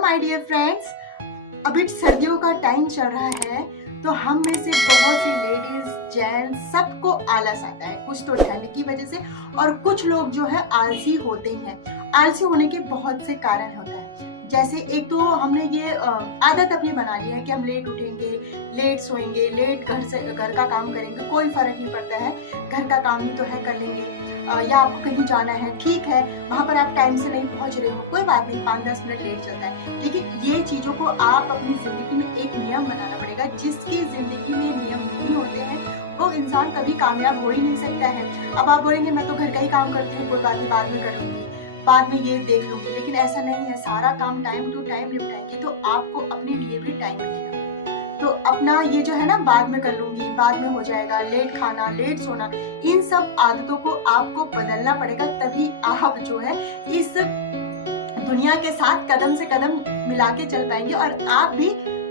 My dear friends, अभी सर्दियों का टाइम चल रहा है तो हम में से बहुत सी लेडीज जेंट्स सबको आलस आता है, कुछ तो ठंड की वजह से और कुछ लोग जो है आलसी होते ही हैं। आलसी होने के बहुत से कारण होता है, जैसे एक तो हमने ये आदत अपनी बना ली है कि हम लेट उठेंगे, लेट सोएंगे, लेट घर का काम करेंगे, कोई फर्क नहीं पड़ता है, घर का काम ही तो है कर लेंगे। या आपको कहीं जाना है, ठीक है, वहां पर आप टाइम से नहीं पहुंच रहे हो, कोई बात नहीं, 5-10 मिनट लेट चलता है। लेकिन ये चीजों को आप अपनी जिंदगी में एक नियम बनाना पड़ेगा। जिसकी जिंदगी में नियम नहीं होते हैं वो इंसान कभी कामयाब हो ही नहीं सकता है। अब आप बोलेंगे मैं तो घर का ही काम करती हूँ, कोई बात नहीं, बाद में कर लूंगी, बाद में ये देख लूंगी, लेकिन ऐसा नहीं है। सारा काम टाइम टू टाइम निपटाएंगे तो आपको अपने लिए भी टाइम मिलेगा। तो अपना ये जो है ना, बाद में कर लूंगी, बाद में हो जाएगा, लेट खाना, लेट सोना, इन सब आदतों को आपको बदलना पड़ेगा। तभी आप जो है इस दुनिया के साथ कदम से कदम मिला के चल पाएंगे और आप भी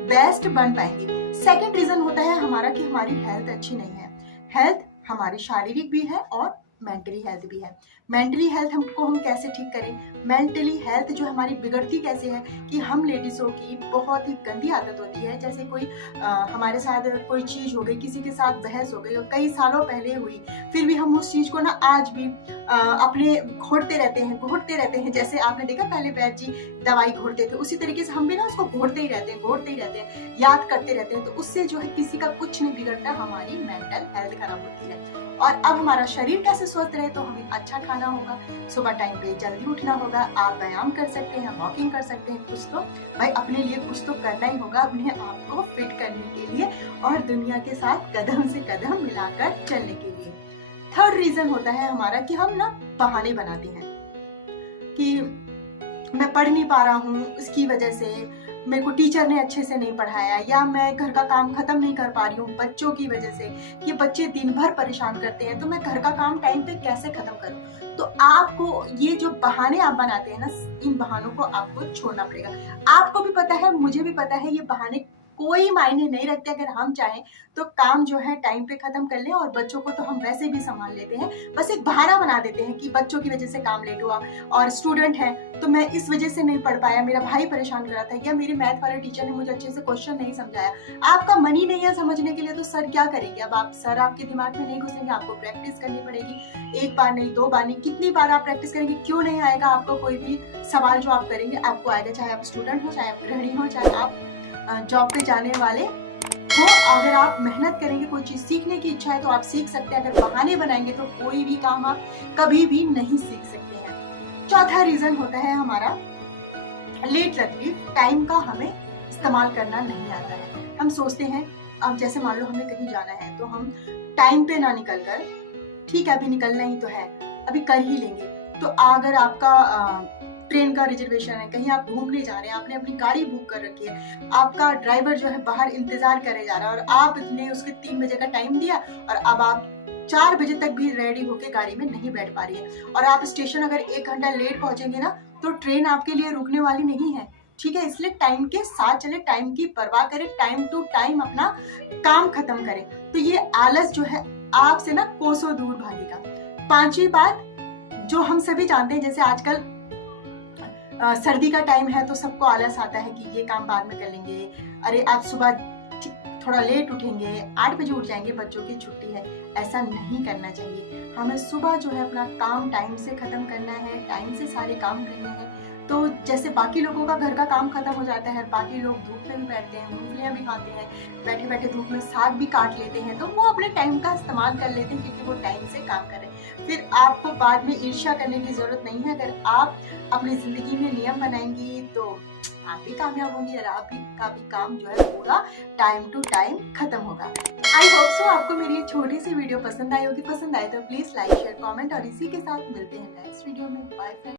बेस्ट बन पाएंगे। सेकंड रीजन होता है हमारा कि हमारी हेल्थ अच्छी नहीं है। हेल्थ हमारी शारीरिक भी है और मेंटली हेल्थ भी है। मेंटली हेल्थ हम कैसे ठीक करें? मेंटली हेल्थ जो हमारी बिगड़ती कैसे है कि हम लेडीज़ों की बहुत ही गंदी आदत होती है। जैसे कोई हमारे साथ कोई चीज़ हो गई, किसी के साथ बहस हो गई और कई सालों पहले हुई, फिर भी हम उस चीज़ को ना आज भी अपने घोटते रहते हैं। जैसे आपने देखा पहले वैद्य जी दवाई घोटते थे, उसी तरीके से हम भी ना उसको घोटते ही रहते हैं, याद करते रहते हैं। तो उससे जो है किसी का कुछ नहीं बिगड़ता, हमारी मेंटल हेल्थ खराब होती है। और अब हमारा शरीर कैसे स्वस्थ रहे तो हमें अच्छा खाना होगा, सुबह टाइम पे जल्दी उठना होगा, आप व्यायाम कर सकते हैं, वॉकिंग कर सकते हैं, कुछ तो भाई अपने लिए कुछ तो करना ही होगा अपने आप को फिट करने के लिए और दुनिया के साथ कदम से कदम मिलाकर चलने के लिए। थर्ड रीजन होता है हमारा कि हम ना बहाने बनाते हैं कि मैं पढ़ नहीं पा रहा हूँ, इसकी वजह से मेरे को टीचर ने अच्छे से नहीं पढ़ाया, या मैं घर का काम खत्म नहीं कर पा रही हूँ बच्चों की वजह से, कि बच्चे दिन भर परेशान करते हैं तो मैं घर का काम टाइम पे कैसे खत्म करूँ। तो आपको ये जो बहाने आप बनाते हैं ना, इन बहानों को आपको छोड़ना पड़ेगा। आपको भी पता है, मुझे भी पता है, ये बहाने कोई मायने नहीं रखते। अगर हम चाहें तो काम जो है टाइम पे खत्म कर लें और बच्चों को तो हम वैसे भी संभाल लेते हैं, बस एक बहाना बना देते हैं कि बच्चों की वजह से काम लेट हुआ और स्टूडेंट है तो मैं इस वजह से नहीं पढ़ पाया, मेरा भाई परेशान कर रहा था, या मेरे मैथ वाले टीचर ने मुझे अच्छे से क्वेश्चन नहीं समझाया। आपका मन ही नहीं है समझने के लिए तो सर क्या करेंगे? अब आप सर आपके दिमाग में नहीं घुसेंगे, आपको प्रैक्टिस करनी पड़ेगी। एक बार नहीं, 2 बार नहीं, कितनी बार आप प्रैक्टिस करेंगे? क्यों नहीं आएगा आपको? कोई भी सवाल जो आप करेंगे आपको आएगा, चाहे आप स्टूडेंट हो, चाहे आप गृहिणी हो, चाहे आप जॉब पे जाने वाले हो। अगर आप मेहनत करेंगे, कोई चीज सीखने की इच्छा है तो आप सीख सकते हैं। अगर बहाने बनाएंगे तो कोई भी काम आप कभी भी नहीं सीख सकते हैं। चौथा रीजन होता है हमारा लेट लतीफ, टाइम का हमें इस्तेमाल करना नहीं आता है। हम सोचते हैं, अब जैसे मान लो हमें कहीं जाना है तो हम टाइम पे ना निकल कर, ठीक है अभी निकलना ही तो है, अभी कर ही लेंगे। तो अगर आपका ट्रेन का रिजर्वेशन है, कहीं आप घूमने जा रहे हैं, आपने अपनी गाड़ी बुक कर रखी है, आपका ड्राइवर जो है बाहर इंतजार करे जा रहा है और आपने उसके 3 बजे का टाइम दिया और अब आप 4 बजे तक भी रेडी होके गाड़ी में नहीं बैठ पा रही है और आप स्टेशन अगर 1 घंटा लेट पहुंचेंगे ना तो ट्रेन आपके लिए रुकने वाली नहीं है। ठीक है, इसलिए टाइम के साथ चले, टाइम की परवाह करें, टाइम टू टाइम अपना काम खत्म करें। तो ये आलस जो है आपसे ना कोसों दूर भागेगा। 5वीं बात जो हम सभी जानते हैं, जैसे आजकल सर्दी का टाइम है तो सबको आलस आता है कि ये काम बाद में कर लेंगे। अरे आप सुबह थोड़ा लेट उठेंगे, 8 बजे उठ जाएंगे, बच्चों की छुट्टी है। ऐसा नहीं करना चाहिए। हमें सुबह जो है अपना काम टाइम से खत्म करना है, टाइम से सारे काम करने हैं। तो जैसे बाकी लोगों का घर का काम खत्म हो जाता है, बाकी लोग धूप में भी बैठते हैं, मूंगफलियां भी खाते हैं, बैठे बैठे धूप में साग भी काट लेते हैं, तो वो अपने टाइम का इस्तेमाल कर लेते हैं क्योंकि वो टाइम से काम कर रहे हैं। फिर आपको बाद में ईर्ष्या करने की जरूरत नहीं है। अगर आप अपनी जिंदगी में नियम बनाएंगी तो आप भी कामयाब होंगी और आप का भी काम जो है पूरा टाइम टू टाइम खत्म होगा। आई होप सो आपको मेरी ये छोटी सी वीडियो पसंद आई होगी। पसंद आए तो प्लीज लाइक, शेयर, कमेंट और इसी के साथ मिलते हैं नेक्स्ट वीडियो में। बाय।